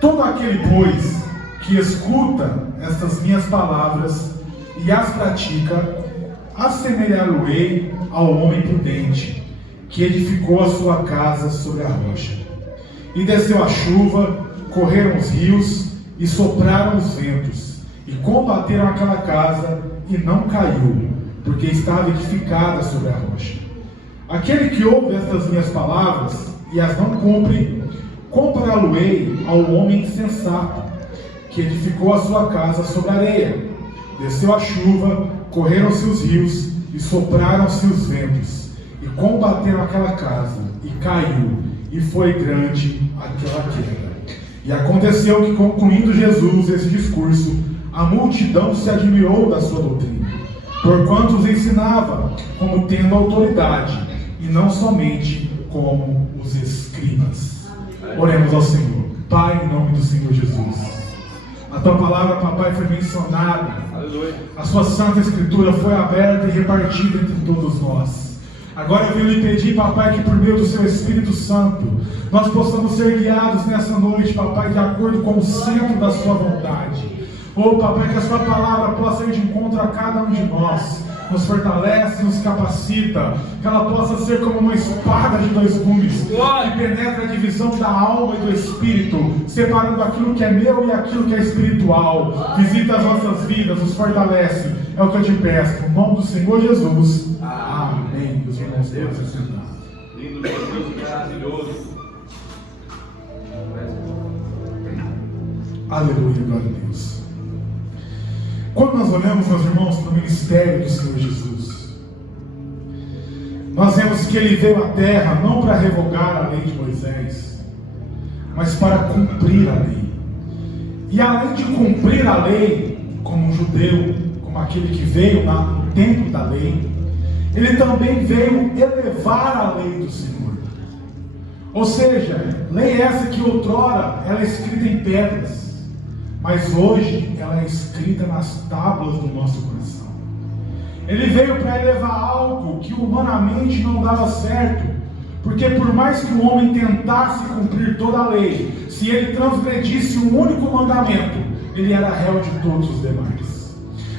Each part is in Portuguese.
Todo aquele, pois, que escuta estas minhas palavras e as pratica, assemelhá-lo-ei ao homem prudente, que edificou a sua casa sobre a rocha. E desceu a chuva, correram os rios, e sopraram os ventos, e combateram aquela casa, e não caiu, porque estava edificada sobre a rocha. Aquele que ouve estas minhas palavras, e as não cumpre, compará-lo-ei ao homem insensato, que edificou a sua casa sobre a areia. Desceu a chuva, correram-se os rios, e sopraram-se os ventos, e combateram aquela casa, e caiu, e foi grande aquela queda. E aconteceu que, concluindo Jesus esse discurso, a multidão se admirou da sua doutrina, porquanto os ensinava como tendo autoridade, e não somente como os escribas. Oremos ao Senhor. Pai, em nome do Senhor Jesus, a tua palavra, papai, foi mencionada. Aleluia. A sua santa escritura foi aberta e repartida entre todos nós. Agora eu venho lhe pedir, papai, que por meio do seu Espírito Santo nós possamos ser guiados nessa noite, papai, de acordo com o centro da sua vontade. Oh, papai, que a sua palavra possa ir de encontro a cada um de nós, nos fortalece, nos capacita, que ela possa ser como uma espada de dois gumes, que penetra a divisão da alma e do espírito, separando aquilo que é meu e aquilo que é espiritual. Visita as nossas vidas, nos fortalece, é o que eu te peço, no nome do Senhor Jesus. Amém. Os irmãos podem se sentar. Lindo Jesus, maravilhoso. Aleluia, glória a Deus. Quando nós olhamos, meus irmãos, para o ministério do Senhor Jesus, nós vemos que ele veio à terra não para revogar a lei de Moisés, mas para cumprir a lei. E além de cumprir a lei, como um judeu, como aquele que veio no tempo da lei, ele também veio elevar a lei do Senhor. Ou seja, lei essa que outrora ela é escrita em pedras, mas hoje ela é escrita nas tábuas do nosso coração. Ele veio para elevar algo que humanamente não dava certo, porque por mais que o homem tentasse cumprir toda a lei, se ele transgredisse um único mandamento, ele era réu de todos os demais.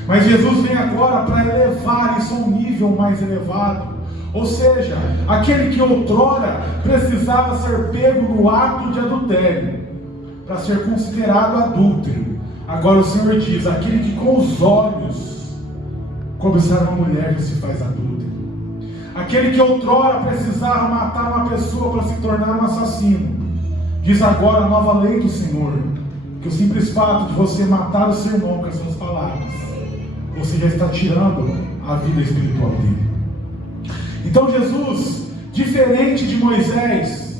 Mas Jesus vem agora para elevar isso a um nível mais elevado. Ou seja, aquele que outrora precisava ser pego no ato de adultério, para ser considerado adúltero, agora o Senhor diz: aquele que com os olhos cobiçar uma mulher que se faz adúltero, aquele que outrora precisava matar uma pessoa para se tornar um assassino, diz agora a nova lei do Senhor, que o simples fato de você matar o seu irmão com as suas palavras, você já está tirando a vida espiritual dele. Então Jesus, diferente de Moisés,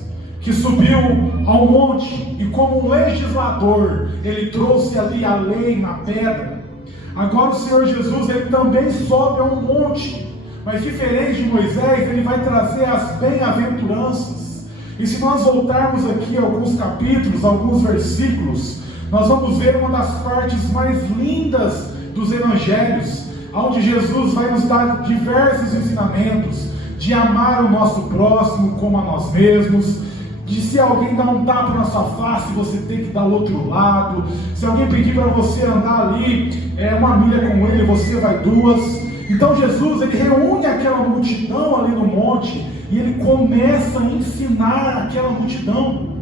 que subiu ao monte e como um legislador, ele trouxe ali a lei na pedra, agora o Senhor Jesus, ele também sobe a um monte, mas diferente de Moisés, ele vai trazer as bem-aventuranças. E se nós voltarmos aqui a alguns capítulos, alguns versículos, nós vamos ver uma das partes mais lindas dos evangelhos, onde Jesus vai nos dar diversos ensinamentos, de amar o nosso próximo como a nós mesmos, de se alguém dá um tapa na sua face, você tem que dar o outro lado. Se alguém pedir para você andar ali uma milha com ele, você vai duas. Então Jesus, ele reúne aquela multidão ali no monte, e ele começa a ensinar aquela multidão.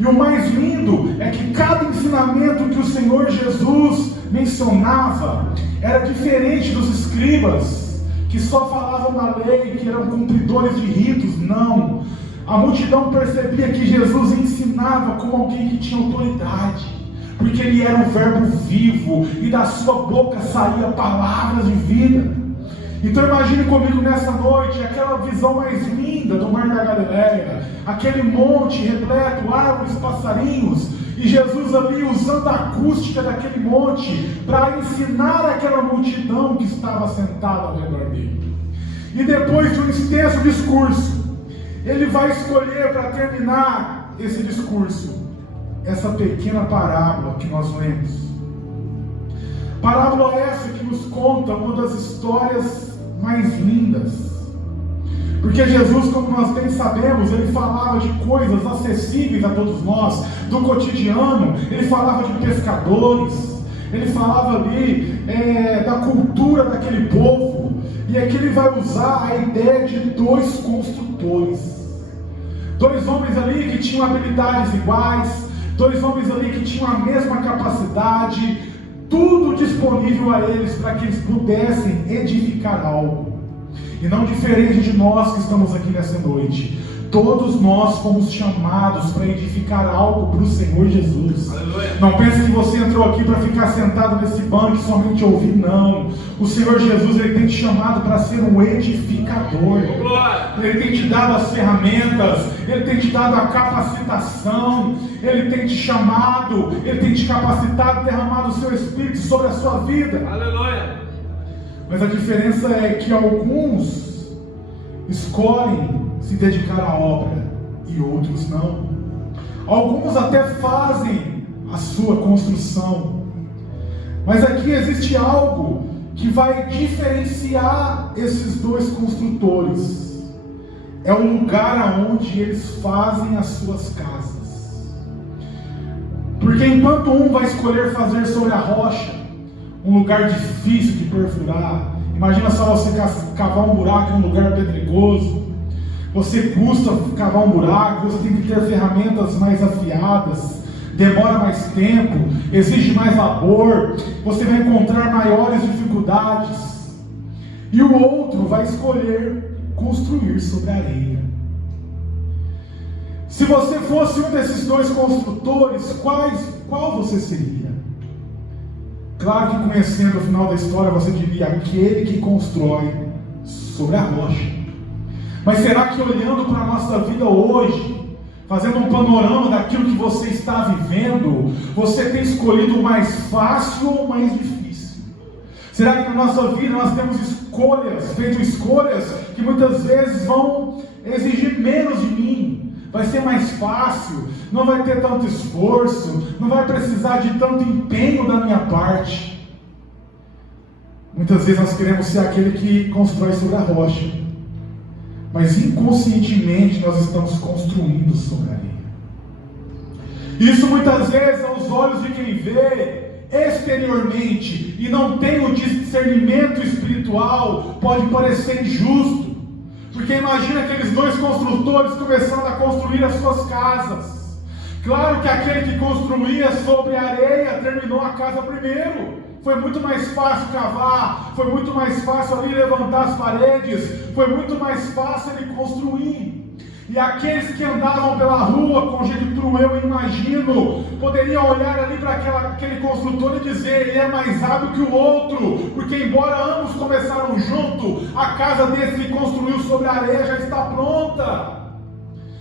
E o mais lindo é que cada ensinamento que o Senhor Jesus mencionava era diferente dos escribas, que só falavam da lei, que eram cumpridores de ritos. Não. A multidão percebia que Jesus ensinava como alguém que tinha autoridade, porque ele era o verbo vivo, e da sua boca saía palavras de vida. Então imagine comigo nessa noite, aquela visão mais linda do Mar da Galileia, aquele monte repleto, árvores, passarinhos, e Jesus ali usando a acústica daquele monte, para ensinar aquela multidão que estava sentada ao redor dele. E depois de um extenso discurso, ele vai escolher para terminar esse discurso, essa pequena parábola que nós lemos. Parábola essa que nos conta uma das histórias mais lindas. Porque Jesus, como nós bem sabemos, ele falava de coisas acessíveis a todos nós, do cotidiano. Ele falava de pescadores, ele falava ali da cultura daquele povo. E aqui ele vai usar a ideia de dois construtores. Dois homens ali que tinham habilidades iguais, dois homens ali que tinham a mesma capacidade, tudo disponível a eles para que eles pudessem edificar algo. E não diferente de nós que estamos aqui nessa noite, todos nós fomos chamados para edificar algo para o Senhor Jesus. Aleluia. Não pense que você entrou aqui para ficar sentado nesse banco e somente ouvir, não. O Senhor Jesus, ele tem te chamado para ser um edificador. Ele tem te dado as ferramentas, ele tem te dado a capacitação, ele tem te chamado, ele tem te capacitado, derramado o seu Espírito sobre a sua vida. Aleluia. Mas a diferença é que alguns escolhem se dedicar à obra e outros não. Alguns até fazem a sua construção, mas aqui existe algo que vai diferenciar esses dois construtores. É o lugar onde eles fazem as suas casas. Porque enquanto um vai escolher fazer sobre a rocha, um lugar difícil de perfurar, imagina só você cavar um buraco em um lugar pedregoso. Você custa cavar um buraco, você tem que ter ferramentas mais afiadas, demora mais tempo, exige mais labor, você vai encontrar maiores dificuldades. E o outro vai escolher construir sobre a areia. Se você fosse um desses dois construtores, qual você seria? Claro que conhecendo o final da história, você diria aquele que constrói sobre a rocha. Mas será que olhando para a nossa vida hoje, fazendo um panorama daquilo que você está vivendo, você tem escolhido o mais fácil ou o mais difícil? Será que na nossa vida nós temos feito escolhas que muitas vezes vão exigir menos de mim? Vai ser mais fácil, não vai ter tanto esforço, não vai precisar de tanto empenho da minha parte. Muitas vezes nós queremos ser aquele que constrói sobre a rocha, mas inconscientemente nós estamos construindo sobre a areia. Isso muitas vezes aos olhos de quem vê exteriormente e não tem o discernimento espiritual pode parecer injusto, porque imagina aqueles dois construtores começando a construir as suas casas. Claro que aquele que construía sobre a areia terminou a casa primeiro. Foi muito mais fácil cavar, foi muito mais fácil ali levantar as paredes, foi muito mais fácil ele construir. E aqueles que andavam pela rua, conjecturo eu imagino, poderiam olhar ali para aquele construtor e dizer, ele é mais hábil que o outro, porque embora ambos começaram junto, a casa desse que construiu sobre a areia já está pronta.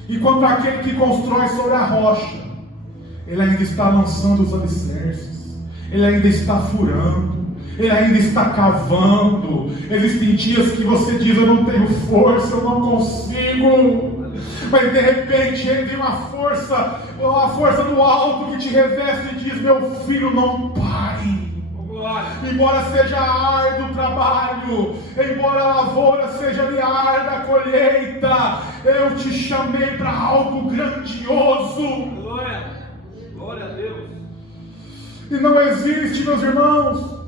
Enquanto aquele que constrói sobre a rocha, ele ainda está lançando os alicerces. Ele ainda está furando, ele ainda está cavando. Existem dias que você diz, eu não tenho força, eu não consigo. Mas de repente ele tem uma força, a força do alto que te reveste e diz, meu filho, não pare. Embora seja árduo o trabalho, embora a lavoura seja árda a colheita, eu te chamei para algo grandioso. Glória a Deus. E não existe, meus irmãos,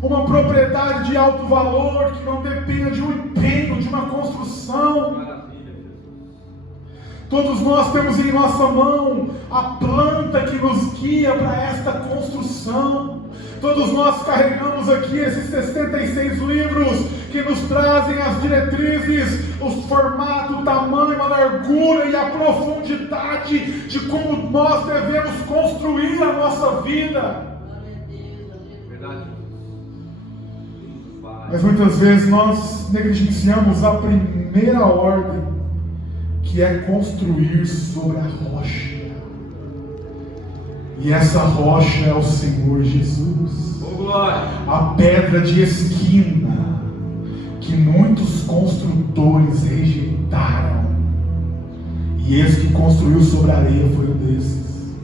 uma propriedade de alto valor que não dependa de um empenho, de uma construção. Todos nós temos em nossa mão a planta que nos guia para esta construção. Todos nós carregamos aqui esses 66 livros que nos trazem as diretrizes, o formato, o tamanho, a largura e a profundidade de como nós devemos construir a nossa vida. Verdade. Mas muitas vezes nós negligenciamos a primeira ordem, que é construir sobre a rocha. E essa rocha é o Senhor Jesus. A pedra de esquina que muitos construtores rejeitaram. E esse que construiu sobre a areia foi um desses.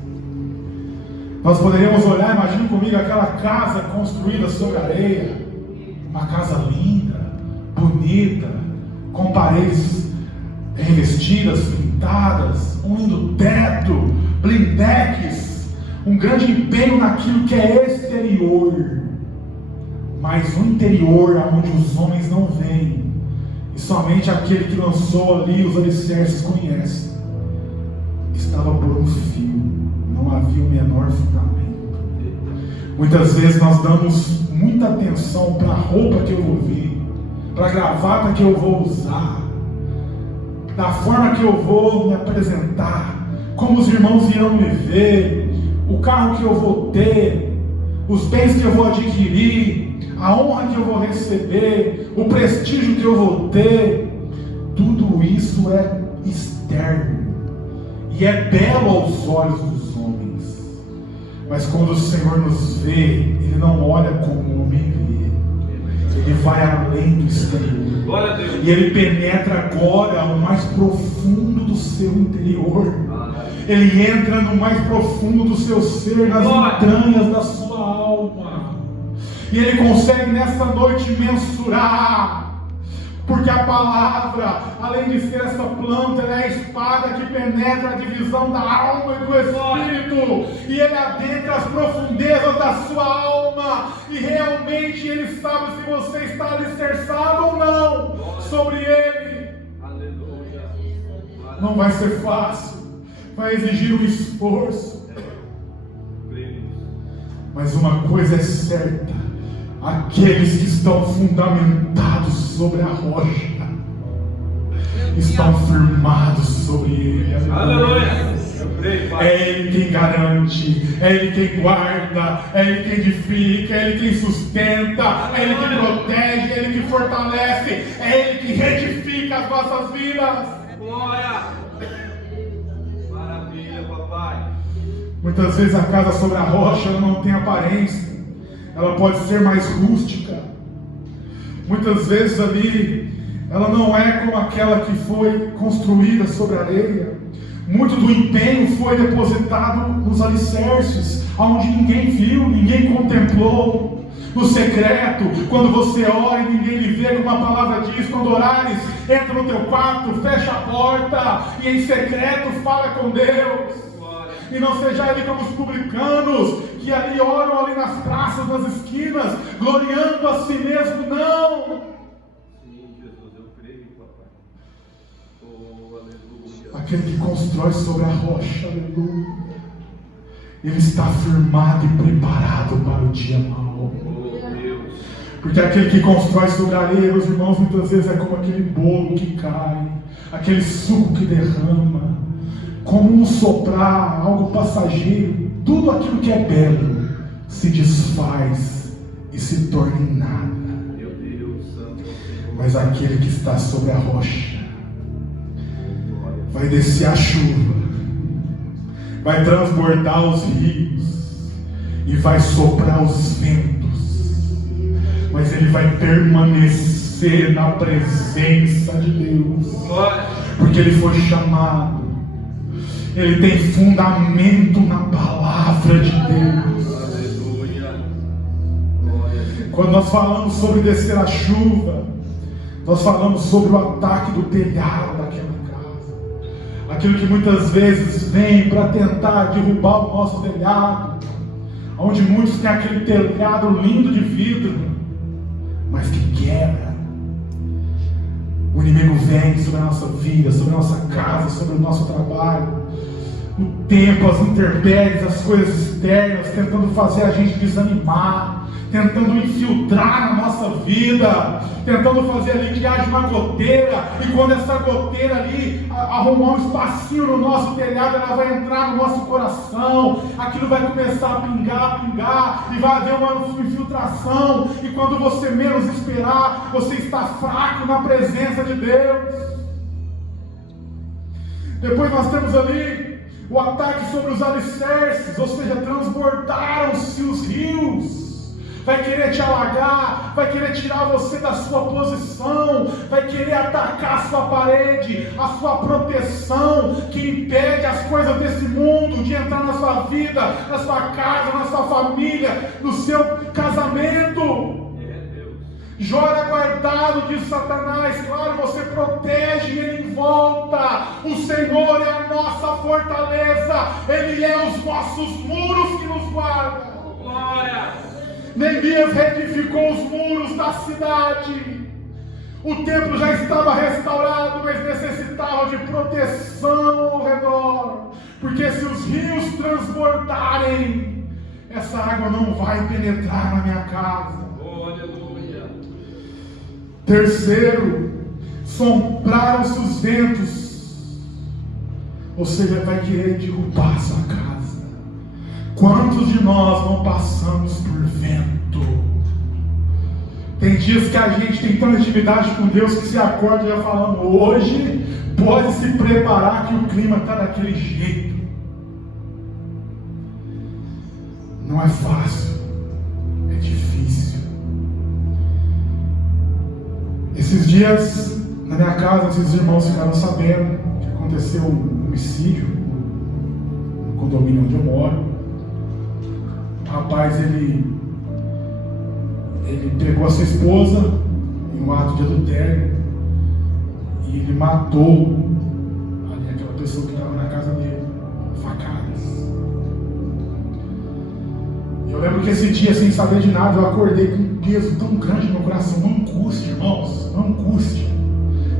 Nós poderíamos olhar, imagine comigo aquela casa construída sobre a areia. Uma casa linda, bonita, com paredes revestidas, pintadas, um lindo teto, blindex, um grande empenho naquilo que é exterior, mas o interior, aonde os homens não veem, e somente aquele que lançou ali os alicerces conhece, estava por um fio, não havia o menor fundamento. Muitas vezes nós damos muita atenção para a roupa que eu vou vir, para a gravata que eu vou usar, da forma que eu vou me apresentar, como os irmãos irão me ver, o carro que eu vou ter, os bens que eu vou adquirir, a honra que eu vou receber, o prestígio que eu vou ter. Tudo isso é externo e é belo aos olhos dos homens, mas quando o Senhor nos vê, Ele não olha como o homem vê, Ele vai além do exterior. E Ele penetra agora o mais profundo do seu interior. Ele entra no mais profundo do seu ser, nas entranhas da sua alma. E Ele consegue nessa noite mensurar. Porque a palavra, além de ser essa planta, ela é a espada que penetra a divisão da alma e do espírito. E Ele adentra as profundezas da sua alma. E realmente Ele sabe se você está alicerçado ou não sobre Ele. Aleluia. Não vai ser fácil. Vai exigir um esforço. Mas uma coisa é certa: aqueles que estão fundamentados sobre a rocha estão firmados sobre Ele. Aleluia. É Ele quem garante, é Ele quem guarda, é Ele quem edifica, é Ele quem sustenta, é Ele que protege, é Ele que fortalece, é Ele que retifica as nossas vidas. Glória. Maravilha, papai. Muitas vezes a casa sobre a rocha ela não tem aparência, ela pode ser mais rústica. Muitas vezes ali ela não é como aquela que foi construída sobre a areia. Muito do empenho foi depositado nos alicerces, onde ninguém viu, ninguém contemplou. No secreto, quando você ora e ninguém lhe vê, como a palavra diz, quando orares, entra no teu quarto, fecha a porta e em secreto fala com Deus. E não seja ali como os publicanos, que ali oram ali nas praças, nas esquinas, gloriando a si mesmo. Não! Sim, Jesus, eu creio, papai. Oh, aleluia. Aquele que constrói sobre a rocha, aleluia, ele está firmado e preparado para o dia mau. Oh, Deus. Porque aquele que constrói sobre a areia, meus irmãos, muitas vezes é como aquele bolo que cai, aquele suco que derrama, como um soprar, algo passageiro. Tudo aquilo que é belo se desfaz e se torna em nada. Meu Deus, Santo. Mas aquele que está sobre a rocha vai descer a chuva, vai transbordar os rios e vai soprar os ventos, mas ele vai permanecer na presença de Deus, porque ele foi chamado. Ele tem fundamento na palavra de Deus. Aleluia. Quando nós falamos sobre descer a chuva, nós falamos sobre o ataque do telhado daquela casa. Aquilo que muitas vezes vem para tentar derrubar o nosso telhado. Onde muitos têm aquele telhado lindo de vidro, mas que quebra. O inimigo vem sobre a nossa vida, sobre a nossa casa, sobre o nosso trabalho. O tempo, as intempéries, as coisas externas, tentando fazer a gente desanimar, tentando infiltrar na nossa vida, tentando fazer ali que haja uma goteira, e quando essa goteira ali arrumar um espacinho no nosso telhado, ela vai entrar no nosso coração, aquilo vai começar a pingar, e vai haver uma infiltração, e quando você menos esperar, você está fraco na presença de Deus. Depois nós temos ali o ataque sobre os alicerces, ou seja, transbordaram-se os rios. Vai querer te alagar, vai querer tirar você da sua posição, vai querer atacar a sua parede, a sua proteção, que impede as coisas desse mundo de entrar na sua vida, na sua casa, na sua família, no seu casamento. Jó era guardado de Satanás, claro, você protege ele em volta. O Senhor é a nossa fortaleza, Ele é os nossos muros que nos guardam. Glória! Neemias reedificou os muros da cidade. O templo já estava restaurado, mas necessitava de proteção ao redor, porque se os rios transbordarem, essa água não vai penetrar na minha casa. Oh, aleluia! Terceiro, sopraram-se os ventos, ou seja, vai querer derrubar a sua casa. Quantos de nós não passamos por vento? Tem dias que a gente tem tanta intimidade com Deus que se acorda já falando, hoje pode se preparar que o clima está daquele jeito. Não é fácil, é difícil. Esses dias, na minha casa, esses irmãos ficaram sabendo que aconteceu um homicídio no condomínio onde eu moro. O rapaz, ele pegou a sua esposa em um ato de adultério e ele matou ali aquela pessoa que estava na casa dele, facadas. Eu lembro que esse dia, sem saber de nada, eu acordei com um peso tão grande no meu coração. Não anguste, irmãos, não anguste.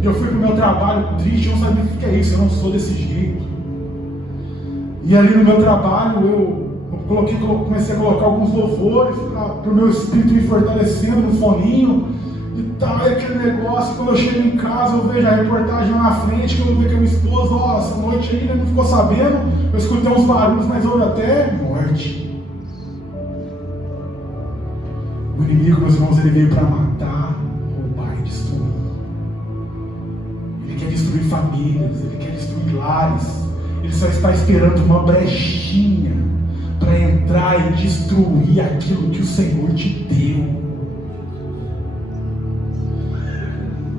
E eu fui para o meu trabalho triste, eu não sabia o que é isso, eu não sou desse jeito. E ali no meu trabalho, eu comecei a colocar alguns louvores para o meu espírito me fortalecendo no foninho e tal, e aquele negócio. Quando eu chego em casa, eu vejo a reportagem lá na frente, que eu vejo que a minha esposa, ó, essa noite ainda não ficou sabendo, eu escutei uns barulhos, mas houve até morte. O inimigo, meus irmãos, ele veio para matar, roubar e destruir. Ele quer destruir famílias, ele quer destruir lares. Ele só está esperando uma brechinha para entrar e destruir aquilo que o Senhor te deu.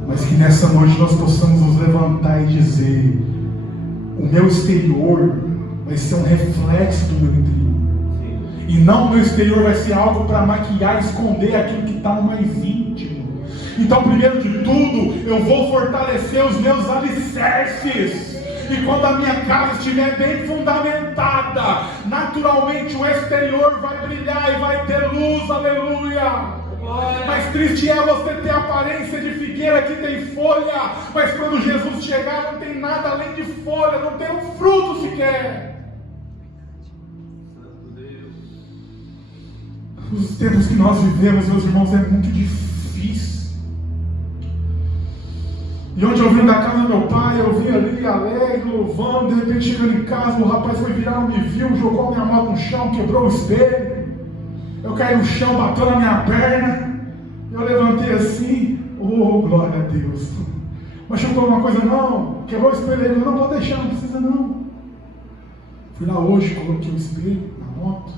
Mas que nessa noite nós possamos nos levantar e dizer: o meu exterior vai ser um reflexo do meu interior. E não o meu exterior vai ser algo para maquiar e esconder aquilo que está no mais íntimo. Então, primeiro de tudo, eu vou fortalecer os meus alicerces. E quando a minha casa estiver bem fundamentada, naturalmente o exterior vai brilhar e vai ter luz, aleluia. Mas triste é você ter a aparência de figueira que tem folha, mas quando Jesus chegar não tem nada além de folha, não tem um fruto sequer. Os tempos que nós vivemos, meus irmãos, é muito difícil. E onde eu vim da casa do meu pai, eu vim ali alegre, louvando, de repente chegando em casa, o rapaz foi virar, me viu, jogou a minha moto no chão, quebrou o espelho. Eu caí no chão, bateu na minha perna. Eu levantei assim, oh, glória a Deus. Mas chegou alguma coisa, não, quebrou o espelho aí, não vou deixar, não precisa não. Fui lá hoje, coloquei o espelho na moto.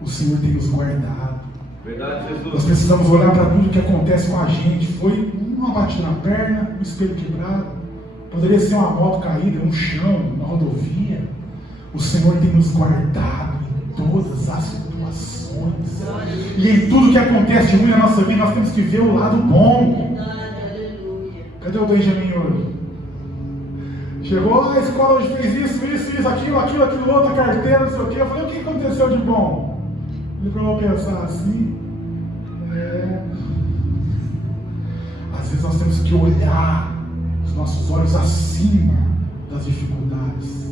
O Senhor tem nos guardado. Verdade, Jesus. Nós precisamos olhar para tudo que acontece com a gente. Foi uma batida na perna, um espelho quebrado. Poderia ser uma moto caída no chão, numa rodovia. O Senhor tem nos guardado em todas as situações. E em tudo que acontece de ruim na nossa vida, nós temos que ver o lado bom. Cadê o Benjamin hoje? Chegou, a escola hoje fez isso, aquilo, outra carteira, não sei o quê. Eu falei, o que aconteceu de bom? Ele falou, pensar assim. Às vezes nós temos que olhar os nossos olhos acima das dificuldades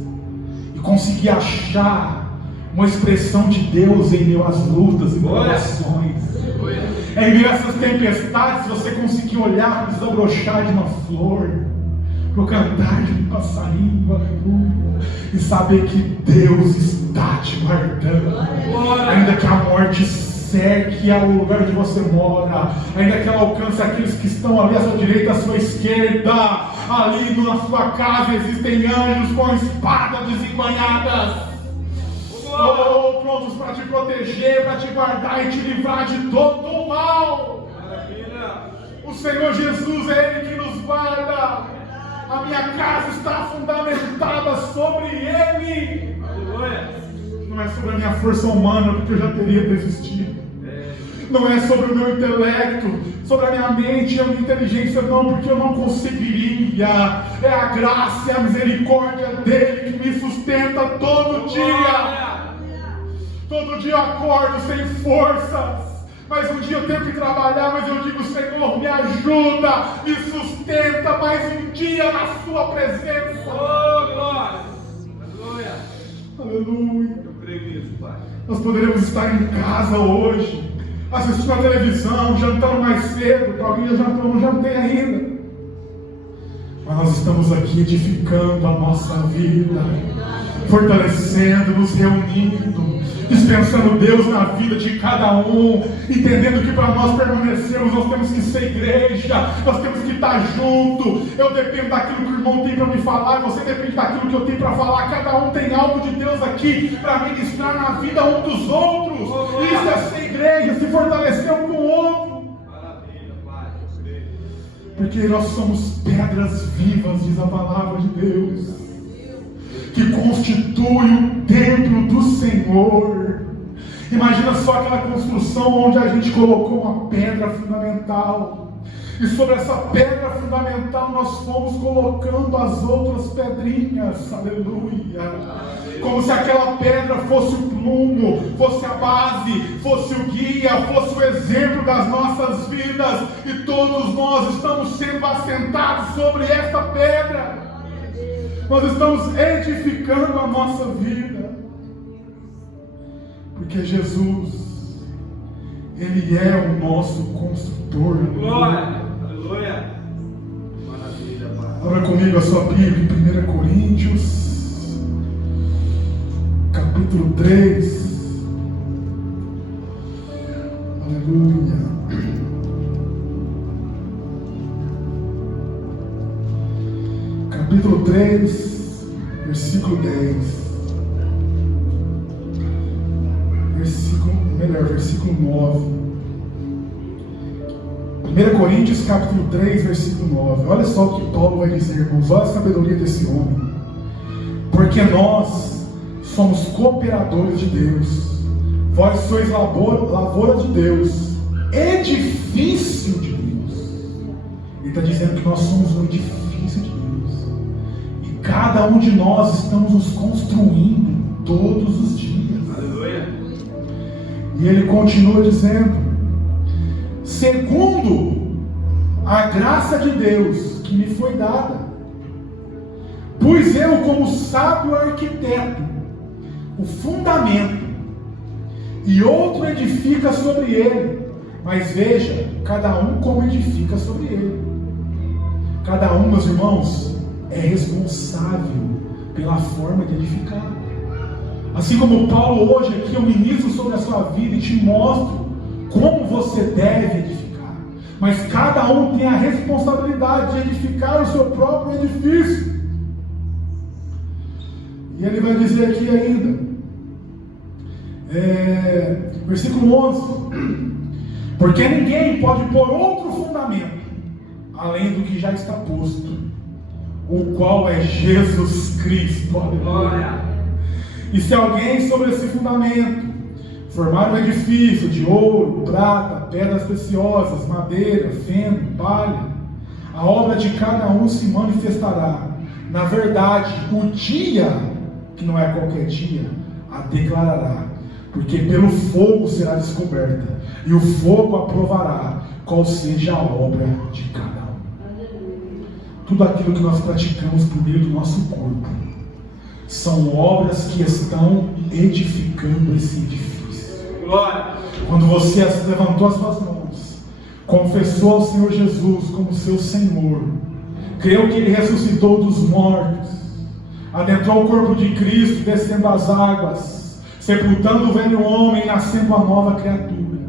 e conseguir achar uma expressão de Deus em meio às lutas e provações. Em meio a essas tempestades, você conseguir olhar e desabrochar de uma flor, para o cantar de um passarinho, aleluia, e saber que Deus está te guardando. Ainda que a morte cerque ao lugar onde você mora, ainda que ela alcance aqueles que estão ali à sua direita, à sua esquerda, ali na sua casa existem anjos com espadas desembanhadas, prontos para te proteger, para te guardar e te livrar de todo o mal. O Senhor Jesus é Ele que nos guarda. A minha casa está fundamentada sobre Ele. Não é sobre a minha força humana, porque eu já teria desistido. não é sobre o meu intelecto, sobre a minha mente e a minha inteligência, não, porque eu não conseguiria. É a graça e a misericórdia dele que me sustenta todo dia. Todo dia eu acordo sem forças, mas um dia eu tenho que trabalhar, mas eu digo: Senhor, me ajuda, me sustenta mais um dia na sua presença. Oh, glória! Aleluia! Aleluia! Eu creio nisso, Pai. Nós poderemos estar em casa hoje, assistindo a televisão, jantando mais cedo, para alguém já jantou, não jantei ainda. Mas nós estamos aqui edificando a nossa vida, fortalecendo, nos reunindo, dispensando Deus na vida de cada um, entendendo que para nós permanecermos, nós temos que ser igreja, nós temos que estar junto. Eu dependo daquilo que o irmão tem para me falar, você depende daquilo que eu tenho para falar. Cada um tem algo de Deus aqui para ministrar na vida um dos outros. Isso é ser igreja, se fortalecer um com o outro. Maravilha, Pai. Eu creio. Porque nós somos pedras vivas, diz a palavra de Deus, que constitui o templo do Senhor. Imagina só aquela construção onde a gente colocou uma pedra fundamental, e sobre essa pedra fundamental nós fomos colocando as outras pedrinhas, aleluia, como se aquela pedra fosse o plumo, fosse a base, fosse o guia, fosse o exemplo das nossas vidas, e todos nós estamos sendo assentados sobre essa pedra. Nós estamos edificando a nossa vida, porque Jesus, Ele é o nosso construtor. Glória! Aleluia! Maravilha, Pai. Abra comigo a sua Bíblia em 1 Coríntios, capítulo 3. Aleluia. Capítulo 3, versículo 10. Versículo 9. 1 Coríntios capítulo 3, versículo 9. Olha só o que Paulo vai dizer, irmãos. Olha a sabedoria desse homem. Porque nós somos cooperadores de Deus. Vós sois lavoura de Deus, edifício de Deus. Ele está dizendo que nós somos um edifício de Deus. E cada um de nós estamos nos construindo todos os dias. Aleluia! E ele continua dizendo: segundo a graça de Deus que me foi dada, pus eu como sábio arquiteto o fundamento, e outro edifica sobre ele. Mas veja, cada um como edifica sobre ele. Cada um, meus irmãos, é responsável pela forma de edificar. Assim como Paulo hoje aqui, eu ministro sobre a sua vida e te mostro como você deve edificar. Mas cada um tem a responsabilidade de edificar o seu próprio edifício. E ele vai dizer aqui ainda, versículo 11: porque ninguém pode pôr outro fundamento além do que já está posto, o qual é Jesus Cristo. Glória! E se alguém sobre esse fundamento formar um edifício de ouro, prata, pedras preciosas, madeira, feno, palha, a obra de cada um se manifestará. Na verdade, o dia, que não é qualquer dia, a declarará, porque pelo fogo será descoberta, e o fogo aprovará qual seja a obra de cada um. Tudo aquilo que nós praticamos por meio do nosso corpo são obras que estão edificando esse edifício. Glória! Quando você levantou as suas mãos, confessou ao Senhor Jesus como seu Senhor, creu que Ele ressuscitou dos mortos, adentrou o corpo de Cristo, descendo as águas, sepultando o velho homem e nascendo a nova criatura.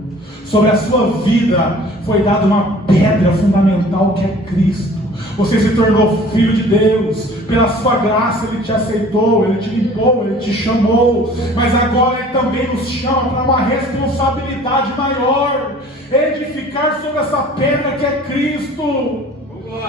Sobre a sua vida foi dada uma pedra fundamental, que é Cristo. Você se tornou filho de Deus, pela sua graça Ele te aceitou, Ele te limpou, Ele te chamou, mas agora Ele também nos chama para uma responsabilidade maior, edificar sobre essa pedra que é Cristo.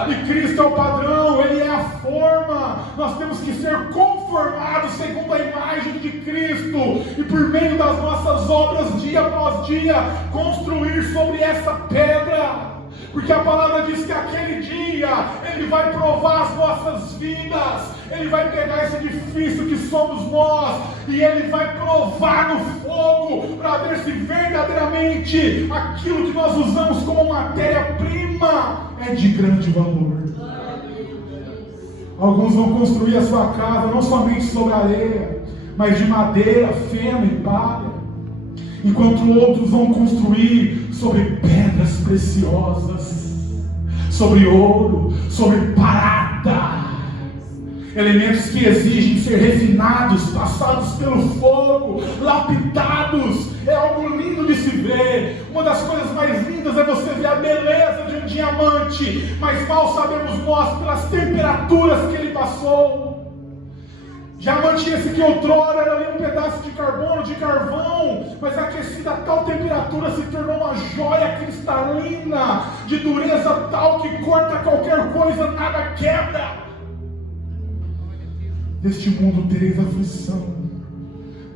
E Cristo é o padrão, Ele é a forma. Nós temos que ser conformados segundo a imagem de Cristo. E por meio das nossas obras, dia após dia, construir sobre essa pedra. Porque a palavra diz que aquele dia Ele vai provar as nossas vidas. Ele vai pegar esse edifício que somos nós e Ele vai provar no fogo para ver se verdadeiramente aquilo que nós usamos como matéria-prima é de grande valor. Alguns vão construir a sua casa não somente sobre areia, mas de madeira, feno e palha, enquanto outros vão construir sobre pedras preciosas, sobre ouro, sobre prata, elementos que exigem ser refinados, passados pelo fogo, lapidados. É algo lindo de se ver. Uma das coisas mais lindas é você ver a beleza de um diamante, mas mal sabemos nós pelas temperaturas que ele passou. Diamante esse que outrora era ali um pedaço de carbono, de carvão, mas aquecido a tal temperatura se tornou uma joia cristalina, de dureza tal que corta qualquer coisa, nada quebra. Neste mundo tereis aflição,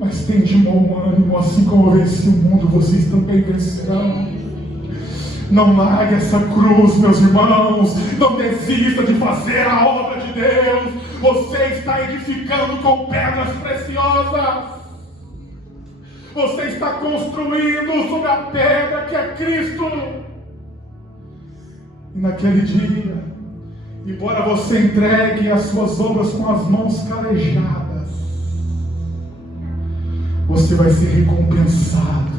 mas tende bom ânimo, assim como eu venci o mundo, vocês também vencerão. Não largue essa cruz, meus irmãos. Não desista de fazer a obra de Deus. Você está edificando com pedras preciosas. Você está construindo sobre a pedra que é Cristo. E naquele dia, embora você entregue as suas obras com as mãos calejadas, você vai ser recompensado,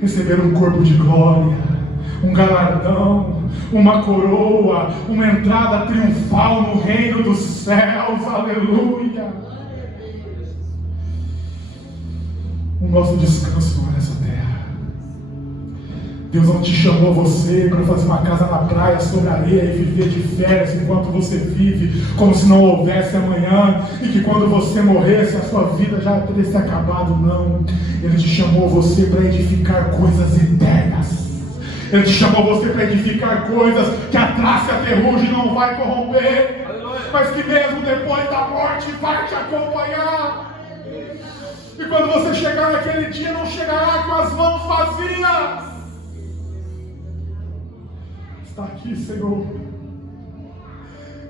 receber um corpo de glória, um galardão, uma coroa, uma entrada triunfal no reino dos céus. Aleluia! O nosso descanso não é nessa terra. Deus não te chamou você para fazer uma casa na praia sobre areia e viver de férias enquanto você vive, como se não houvesse amanhã, e que quando você morresse a sua vida já teria se acabado. Não, Ele te chamou você para edificar coisas eternas. Ele te chamou você para edificar coisas que a traça e a ferrugem não vai corromper, mas que mesmo depois da morte vai te acompanhar. E quando você chegar naquele dia, não chegará com as mãos vazias. Está aqui, Senhor.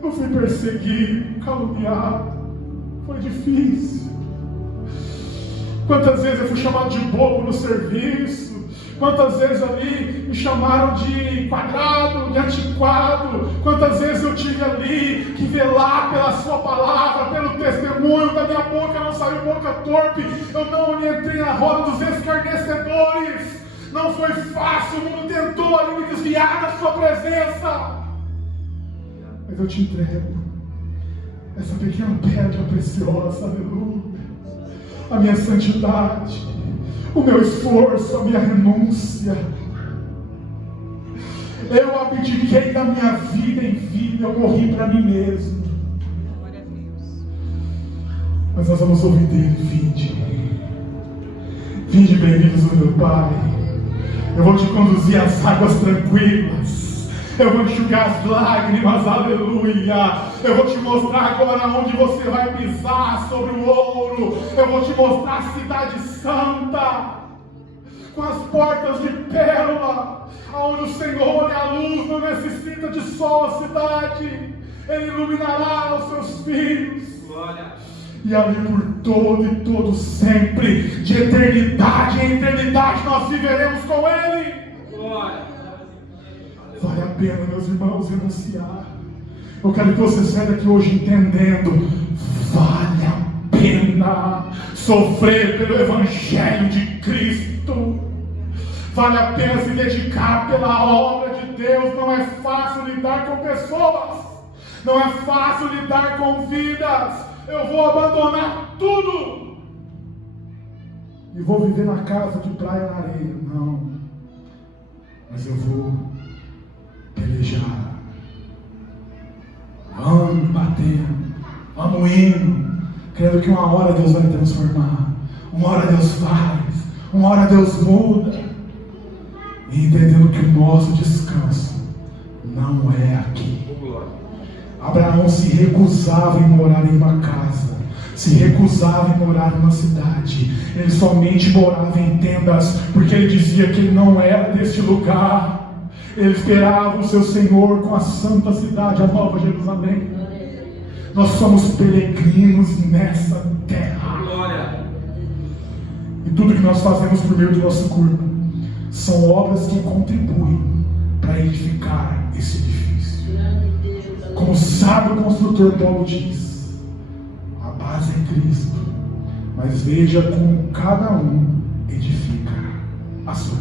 Eu fui perseguido, caluniado, foi difícil. Quantas vezes eu fui chamado de bobo no serviço? Quantas vezes ali me chamaram de quadrado, de antiquado? Quantas vezes eu tive ali que velar pela sua palavra, pelo testemunho da minha boca, não saiu boca torpe. Eu não entrei na roda dos escarnecedores. Não foi fácil, o mundo tentou ali me desviar da sua presença. Mas eu te entrego essa pequena pedra preciosa, aleluia. A minha santidade, o meu esforço, a minha renúncia. Eu abdiquei da minha vida em vida, eu morri para mim mesmo. Mas nós vamos ouvir dele: vinde bem-vindos do meu Pai. Eu vou te conduzir às águas tranquilas. Eu vou enxugar as lágrimas, aleluia. Eu vou te mostrar agora onde você vai pisar sobre o ouro. Eu vou te mostrar a cidade santa, com as portas de pérola, onde o Senhor e a luz não necessita de sol a cidade. Ele iluminará os seus filhos. Glória. E ali por todo e todo sempre, de eternidade em eternidade, nós viveremos com Ele. Glória. Vale a pena, meus irmãos, renunciar. Eu quero que você saia daqui hoje entendendo: vale a pena sofrer pelo Evangelho de Cristo. Vale a pena se dedicar pela obra de Deus. Não é fácil lidar com pessoas, não é fácil lidar com vidas. Eu vou abandonar tudo e vou viver na casa de praia na areia. Não, mas eu vou pelejar. Vamos batendo, vamos indo, crendo que uma hora Deus vai transformar, uma hora Deus faz, uma hora Deus muda, e entendendo que o nosso descanso não é aqui. Glória. Abraão se recusava em morar em uma casa, se recusava em morar em uma cidade. Ele somente morava em tendas, porque ele dizia que ele não era deste lugar. Ele esperava o seu Senhor com a santa cidade, a Nova Jerusalém. Nós somos peregrinos nessa terra. Glória. E tudo que nós fazemos por meio do nosso corpo são obras que contribuem para edificar esse edifício. Como o sábio construtor Paulo diz, a base é Cristo, mas veja como cada um edifica a sua